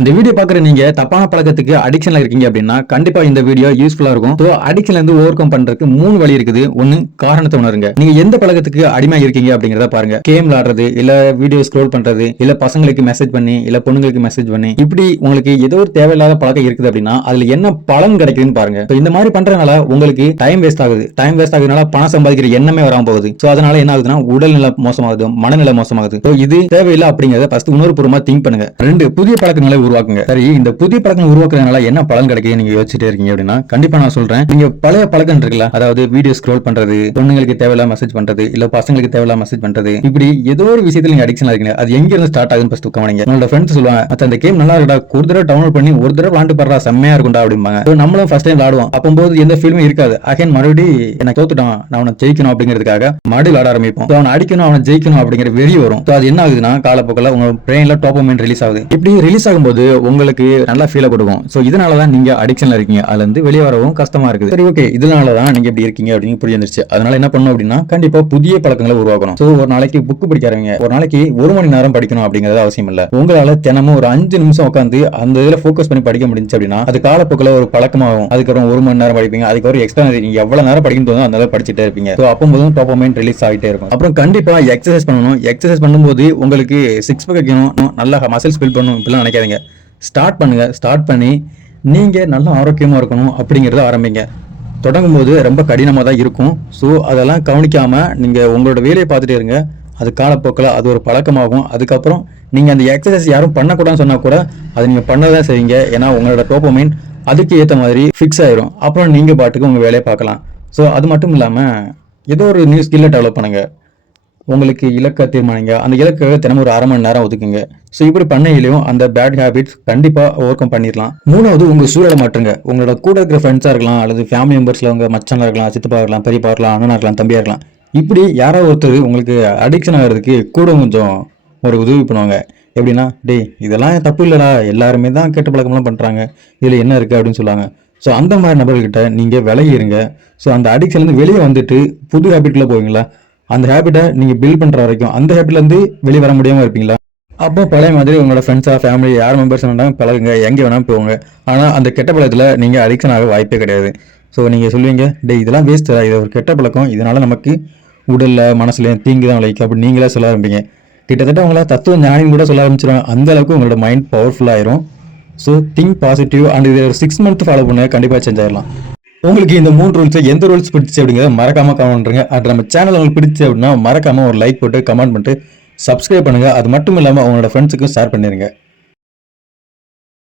இந்த வீடியோ பாக்குற நீங்க தப்பான பழக்கத்துக்கு அடிக்ஷன்ல இருக்கீங்க அப்படின்னா கண்டிப்பா இந்த வீடியோ யூஸ்ஃபுல்லா இருக்கும். ஸோ அடிக்ஷன்ல இருந்து ஓவர் கம் பண்றதுக்கு மூணு வழி இருக்குது. ஒன்னு காரணத்தை உணருங்க. நீங்க எந்த பழக்கத்துக்கு அடிமை இருக்கீங்க அப்படிங்கறத பாருங்க. கேம் விளாடுறது இல்ல வீடியோ ஸ்க்ரோல் பண்றது இல்ல பசங்களுக்கு மெசேஜ் பண்ணி இல்ல பொண்ணுங்களுக்கு மெசேஜ் பண்ணி இப்படி உங்களுக்கு ஏதோ ஒரு தேவையில்லாத பழக்கம் இருக்குது அப்படின்னா அதுல என்ன பலன் கிடைக்குதுன்னு பாருங்க. இந்த மாதிரி பண்றதுனால உங்களுக்கு டைம் வேஸ்ட் ஆகுது. டைம் வேஸ்ட் ஆகுதுனால பணம் சம்பாதிக்கிற எண்ணமே வராம போகுது. ஸோ அதனால என்ன ஆகுதுன்னா உடல்நிலை மோசமாகுது மனநிலை மோசமாகுது. ஸோ இது தேவையில்லை அப்படிங்கறத ஃபர்ஸ்ட் உணர்வுபூர்வமா திங்க் பண்ணுங்க. ரெண்டு புதிய பழக்கங்களை உருவாக்குங்க. சரி இந்த புதிய பழக்கம் உருவாக்குறதுனால என்ன பலன் கிடைக்குது நீங்க யோசிச்சுட்டே இருக்கீங்க அப்படின்னா கண்டிப்பா நான் சொல்றேன். நீங்க பழைய பழக்கம் இருக்குல்ல அதாவது வீடியோ ஸ்க்ரோல் பண்றது பொண்ணுங்களுக்கு தேவையில்லா மெசேஜ் பண்றது இல்ல பசங்களுக்கு தேவையில்லா மெசேஜ் பண்றது இப்படி ஏதோ ஒரு விஷயத்துல நீங்க அடிக்ஷன் இருக்கீங்க. அது எங்க இருந்து ஸ்டார்ட் ஆகுதுன்னு ஃபர்ஸ்ட் கவனிங்க உங்களோட ஃப்ரெண்ட்ஸ் சொல்லுவாங்க அந்த கேம் நல்லா இருக்கா ஒரு தடவை டவுன்லோட் பண்ணி ஒரு தடவை விளாண்டு பாடுறா செம்மையா இருக்கும்டா அப்படிம்பாங்க. நம்மளும் ஃபர்ஸ்ட் டைம் விளாடுவோம் அப்போது எந்த ஃபீல்மும் இருக்காது. அகைன் மறுபடியும் என்ன தோத்துட்டான். நான் அவனை ஜெயிக்கணும் அப்படிங்கிறதுக்காக மறுபடியும் விளாட ஆரம்பிப்போம். அவனை அடிக்கணும் அவனை ஜெயிக்கணும் அப்படிங்கிற வெறி வரும். அது என்ன ஆகுதுன்னா காலப்போக்கில் உங்க பிரெயின்ல டோப்பமைன் ரிலீஸ் ஆகுது. இப்படி ரிலீஸ் ஆகும்போது உங்களுக்கு நல்லா ஃபீலை கொடுக்கும். ஸோ இதனால தான் நீங்கள் அடிக்ஷனில் இருக்கீங்க. அதுலேருந்து வெளியே வரவும் கஷ்டமாக இருக்குது. சரி ஓகே இதனால தான் நீங்கள் இப்படி இருக்கீங்க அப்படின்னு புரிஞ்சிருச்சு அதனால என்ன பண்ணணும் அப்படின்னா கண்டிப்பாக புதிய பழக்கங்களை உருவாக்கணும். ஸோ ஒரு நாளைக்கு புக் படிக்கிறவங்க ஒரு நாளைக்கு ஒரு மணி நேரம் படிக்கணும் அப்படிங்கிறது அவசியம் இல்லை. உங்களால் தினமும் ஒரு அஞ்சு நிமிஷம் உட்காந்து அந்த இதில் ஃபோக்கஸ் பண்ணி படிக்க முடிஞ்சு அப்படின்னா அது காலப்போக்கில் ஒரு பழக்கமாகும். அதுக்கப்புறம் ஒரு மணி நேரம் படிப்பீங்க. அதுக்கப்புறம் எக்ஸ்ட்ரா நீங்கள் எவ்வளோ நேரம் படிக்கும் தோணும் அந்த அளவு படிச்சுட்டே இருப்பீங்க. ஸோ அப்போதும் டோப்பமைன் ரிலீஸ் ஆகிட்டே இருக்கும். அப்புறம் கண்டிப்பாக எக்ஸசைஸ் பண்ணணும். எக்ஸசைஸ் பண்ணும்போது உங்களுக்கு சிக்ஸ் பேக் வைக்கணும். நல்லா மசில்ஸ் பில்ட் பண்ணணும். இப்படிலாம் நினைக்காதீங்க. ஸ்டார்ட் பண்ணுங்க. ஸ்டார்ட் பண்ணி நீங்கள் நல்ல ஆரோக்கியமாக இருக்கணும் அப்படிங்கிறத ஆரம்பிங்க. தொடங்கும் போது ரொம்ப கடினமாக தான் இருக்கும். ஸோ அதெல்லாம் கவனிக்காமல் நீங்கள் உங்களோட வேலையை பார்த்துட்டே இருங்க. அது காலப்போக்கில் அது ஒரு பழக்கமாகும். அதுக்கப்புறம் நீங்கள் அந்த எக்ஸசைஸ் யாரும் பண்ணக்கூடாதுன்னு சொன்னால் கூட அதை நீங்கள் பண்ணதான் செய்வீங்க ஏன்னா உங்களோட டோப்பமைன் அதுக்கு ஏற்ற மாதிரி ஃபிக்ஸ் ஆயிரும். அப்புறம் நீங்கள் பாட்டுக்கு உங்கள் வேலையை பார்க்கலாம். ஸோ அது மட்டும் இல்லாமல் ஏதோ ஒரு நியூ ஸ்கில்லை டெவலப் பண்ணுங்கள் உங்களுக்கு இலக்கை தீர்மானிங்க. அந்த இலக்காக தினமும் ஒரு அரை மணி நேரம் ஒதுக்குங்க. ஸோ இப்படி பண்ணையிலையும் அந்த பேட் ஹேபிட்ஸ் கண்டிப்பாக ஓவர் கம் பண்ணிடலாம். மூணாவது உங்கள் சூழலை மாற்றுங்க. உங்களோட கூட இருக்கிற ஃப்ரெண்ட்ஸாக இருக்கலாம் அல்லது ஃபேமிலி மெம்பர்ஸில் உங்கள் மச்சனாக இருக்கலாம் சித்தப்பா இருக்கலாம் பெரியப்பா இருக்கலாம் அண்ணனாக இருக்கலாம் தம்பியாக இருக்கலாம். இப்படி யாரோ ஒருத்தர் உங்களுக்கு அடிக்ஷன் ஆகிறதுக்கு கூட கொஞ்சம் ஒரு உதவி பண்ணுவாங்க. எப்படின்னா டேய் இதெல்லாம் தப்பு இல்லைடா. எல்லாருமே தான் கெட்ட பழக்கம்லாம் பண்ணுறாங்க இதில் என்ன இருக்குது அப்படின்னு சொல்லுவாங்க. ஸோ அந்த மாதிரி நபர்கிட்ட நீங்கள் விலகிருங்க ஸோ அந்த அடிக்ஷன்லேருந்து வெளியே வந்துட்டு புது ஹேபிட்டில் போவீங்களா? அந்த ஹேபிட்டை நீங்கள் பில்ட் பண்ணுற வரைக்கும் அந்த ஹேபிட்லேருந்து வெளியே வர முடியாமல் இருப்பீங்களா? அப்போ பழைய மாதிரி உங்களோட ஃப்ரெண்ட்ஸாக ஃபேமிலி யார் மெம்பர்ஸ் வேணாலும் பழகுங்க. எங்கே வேணாலும் போங்க. ஆனால் அந்த கெட்ட பழக்கத்தில் நீங்கள் அடிக்ஷன் ஆக வாய்ப்பே கிடையாது. ஸோ நீங்கள் சொல்லுவீங்க டே இதெல்லாம் வேஸ்ட் இது ஒரு கெட்ட பழக்கம். இதனால் நமக்கு உடலில் மனசுலையும் தீங்கு தான் விளைவிக்கும். அப்படி நீங்களே சொல்ல ஆரம்பிங்க. கிட்டத்தட்ட உங்களை தத்துவ ஞானின்னு கூட சொல்ல ஆரம்பிச்சிருவாங்க அந்த அளவுக்கு உங்களோட மைண்ட் பவர்ஃபுல்லாகிடும் ஸோ திங்க் பாசிட்டிவ் அண்ட் இது ஒரு சிக்ஸ் மந்த் ஃபாலோ பண்ண கண்டிப்பாக சேஞ்ச் ஆயிடலாம். உங்களுக்கு இந்த மூணு ரூல்ஸ் எந்த ரூல்ஸ் பிடிச்சி அப்படிங்கிறத மறக்காம கமெண்ட் பண்ணுங்க. அண்ட் நம்ம சேனல் உங்களுக்கு பிடிச்சி அப்படின்னா மறக்காம ஒரு லைக் போட்டு கமெண்ட் பண்ணிட்டு சப்ஸ்கிரைப் பண்ணுங்க. அது மட்டும் இல்லாமல் உங்களோட ஃப்ரெண்ட்ஸுக்கும் ஷேர் பண்ணிருங்க.